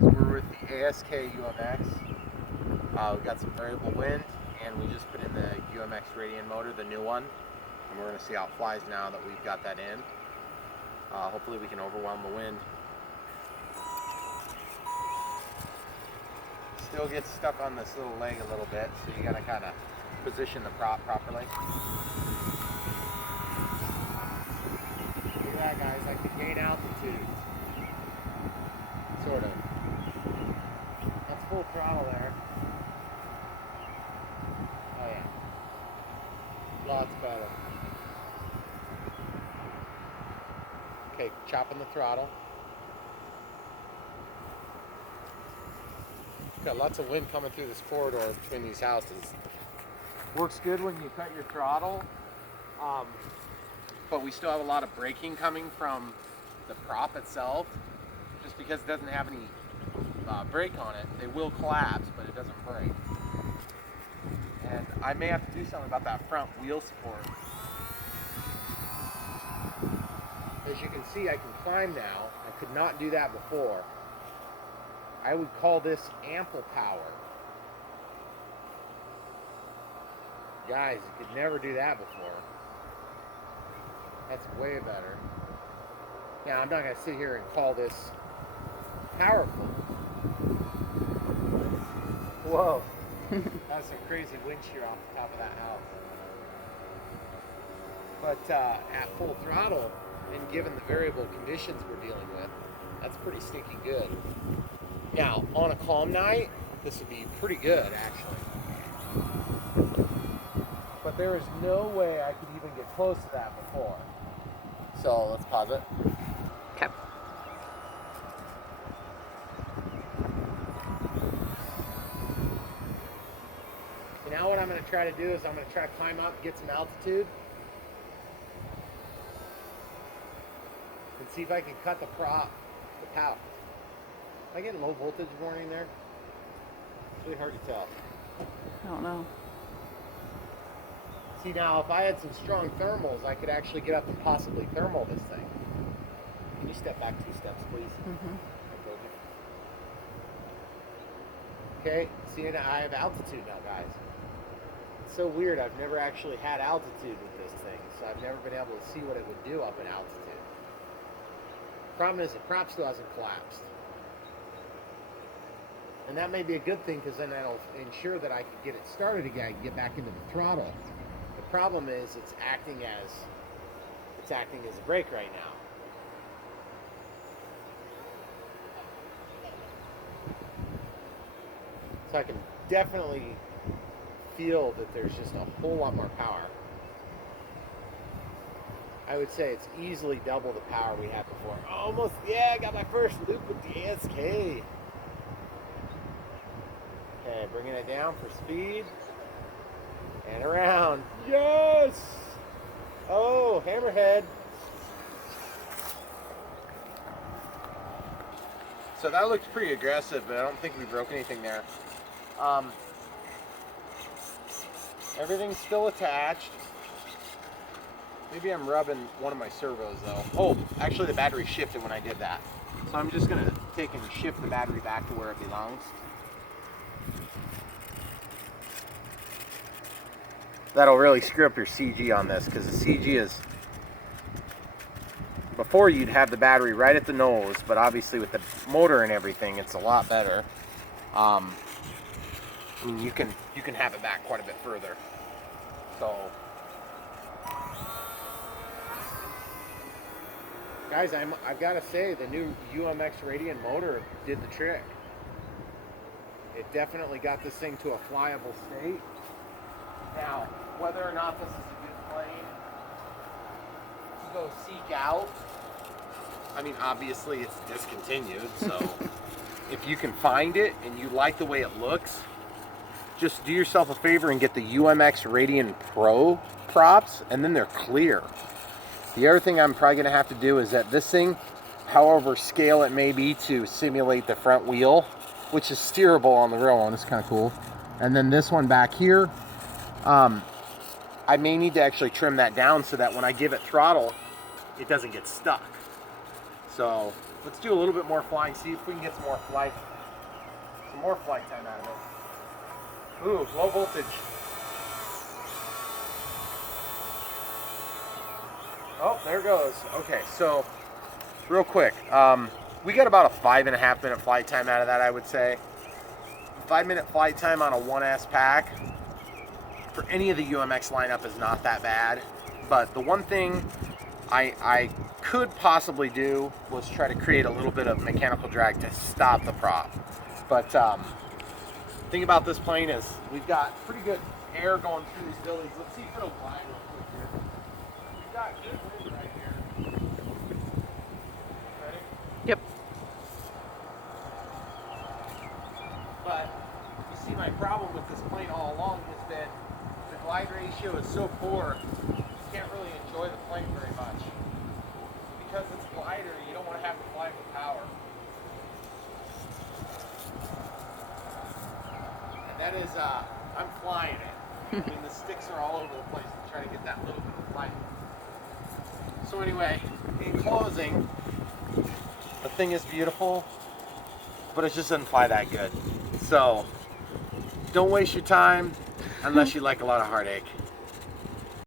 guys, we're with the ASK-UMX. We've got some variable wind, and we just put in the UMX Radian motor, the new one, and we're going to see how it flies now that we've got that in. Hopefully we can overwhelm the wind. Still gets stuck on this little leg a little bit, so you got to kind of position the prop properly. Look at that, guys, I can gain altitude. Sort of. That's full throttle there. Oh yeah. Lots better. Okay, chopping the throttle. Got lots of wind coming through this corridor between these houses. Works good when you cut your throttle, but we still have a lot of braking coming from the prop itself. Just because it doesn't have any brake on it, they will collapse, but it doesn't break. And I may have to do something about that front wheel support. As you can see, I can climb now. I could not do that before. I would call this ample power. Guys, you could never do that before. That's way better. Now, I'm not going to sit here and call this powerful. Whoa. That's some crazy wind shear off the top of that house. But at full throttle, and given the variable conditions we're dealing with, that's pretty stinking good. Now, on a calm night, this would be pretty good, actually. But there is no way I could even get close to that before. So let's pause it. Okay. So now what I'm going to try to do is I'm going to try to climb up, get some altitude, and see if I can cut the power. Am I getting low voltage warning there? It's really hard to tell. I don't know. See, now if I had some strong thermals, I could actually get up and possibly thermal this thing. Can you step back 2 steps, please? Mm-hmm. Okay, see, and I have altitude now, guys. It's so weird. I've never actually had altitude with this thing, so I've never been able to see what it would do up in altitude. Problem is, the prop still hasn't collapsed. And that may be a good thing, because then that'll ensure that I can get it started again, I can get back into the throttle. The problem is it's acting as a brake right now. So I can definitely feel that there's just a whole lot more power. I would say it's easily double the power we had before. Almost, yeah, I got my first loop with the ASK. Okay, bringing it down for speed. And around. Yes! Oh, hammerhead. So that looks pretty aggressive, but I don't think we broke anything there. Everything's still attached. Maybe I'm rubbing one of my servos though. Oh, actually the battery shifted when I did that. So I'm just gonna take and shift the battery back to where it belongs. That'll really screw up your CG on this, because the CG is, before you'd have the battery right at the nose, but obviously with the motor and everything, it's a lot better. I mean, you can have it back quite a bit further. So, guys, I've got to say, the new UMX Radian motor did the trick. It definitely got this thing to a flyable state. Now, whether or not this is a good plane to go seek out, I mean, obviously it's discontinued, so if you can find it and you like the way it looks, just do yourself a favor and get the UMX Radian Pro props, and then they're clear. The other thing I'm probably going to have to do is that this thing, however scale it may be to simulate the front wheel, which is steerable on the real one, it's kind of cool. And then this one back here, I may need to actually trim that down so that when I give it throttle, it doesn't get stuck. So Let's do a little bit more flying, see if we can get some more flight time out of it. Ooh, low voltage. Oh, there it goes. Okay, so real quick, we got about a 5.5 minute flight time out of that, I would say. 5-minute flight time on a 1S pack for any of the UMX lineup is not that bad. But the one thing I could possibly do was try to create a little bit of mechanical drag to stop the prop. But thing about this plane is we've got pretty good air going through these billies. Let's see if it'll glide real quick here. We've got good wind right here. Ready? Yep. But you see, my problem with this plane all along has been the glide ratio is so poor, you can't really enjoy the plane very much. Because it's a glider, you don't want to have to fly with power. And that is, I'm flying it. I mean, the sticks are all over the place to try to get that little bit of flight. So anyway, in closing, the thing is beautiful, but it just doesn't fly that good. So don't waste your time unless you like a lot of heartache.